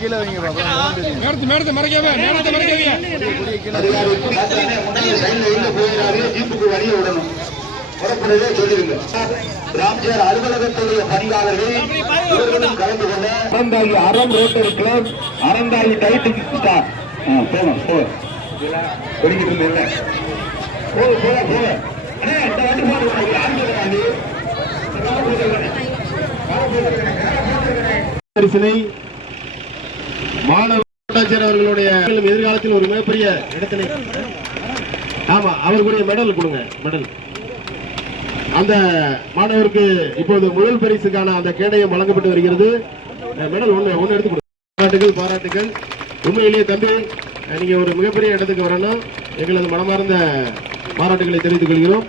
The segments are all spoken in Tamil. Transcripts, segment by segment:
கீழே வைங்க ராம்ஜியார் அலுவலகத்துடைய பணியாளர்கள் கலந்து கொண்ட அறந்தாங்கி அறம் rotary club Aranthangi title star போகணும் கொடிக்கிட்டு இருந்தீங்க மாணவ அவர்களுடைய எதிர்காலத்தில் ஒரு மிகப்பெரிய இடத்தினை ஆமா அவர்களுடைய மெடல் கொடுங்க. மெடல் அந்த மாணவருக்கு இப்போது முதல் பரிசுக்கான அந்த கேடயம் வழங்கப்பட்டு வருகிறது. மெடல் ஒன்னு எடுத்து கொடுங்க. பாராட்டுகள். உண்மையிலேயே தம்பி நீங்க ஒரு மிகப்பெரிய இடத்துக்கு வரணும். எங்களது மனமார்ந்த பாராட்டுகளை தெரிவித்துக் கொள்கிறோம்.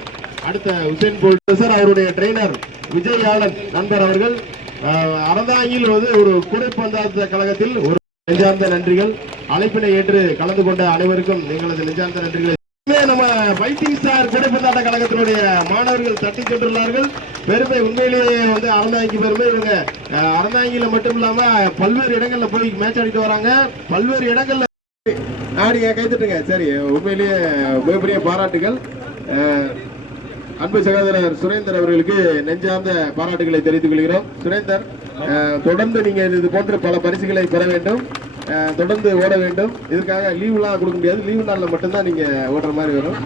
அடுத்த உசேன் போல்ட் சார் அவருடைய ட்ரெயினர் விஜய் ஆனந்த் நண்பர் அவர்கள் அறந்தாங்கியில் ஒரு கூடைப்பந்தாட்ட கழகத்தில் ஒரு நெஞ்சார்ந்த நன்றிகள். அழைப்பினை ஏற்று கலந்து கொண்ட அனைவருக்கும் எங்களது நெஞ்சார்ந்த நன்றிகளை. நம்ம ஃபைட்டிங் ஸ்டார் கூடைப்பந்தாட்ட கழகத்தினுடைய மாணவர்கள் தட்டி சென்றுள்ளார்கள். பெருமை உண்மையிலேயே அறந்தாங்கிக்கு பெருமை. இவங்க அறந்தாங்கியில மட்டும் இல்லாம பல்வேறு இடங்கள்ல போய் மேட்ச் ஆடிட்டு வராங்க. பல்வேறு இடங்கள்ல ஆடிங்க கைத்தட்டுங்க. சரி, உண்மையிலேயே மிகப்பெரிய பாராட்டுகள். அன்பு சகோதரர் சுரேந்தர் அவர்களுக்கு நெஞ்சார்ந்த பாராட்டுகளை தெரிவித்துக் கொள்கிறோம். சுரேந்தர், தொடர்ந்து நீங்க இது போன்ற பல பரிசுகளை பெற வேண்டும், தொடர்ந்து ஓட வேண்டும். இதுக்காக லீவ்லாம் கொடுக்க முடியாது. லீவு நாளில் மட்டும்தான் நீங்க ஓடுற மாதிரி வரும்.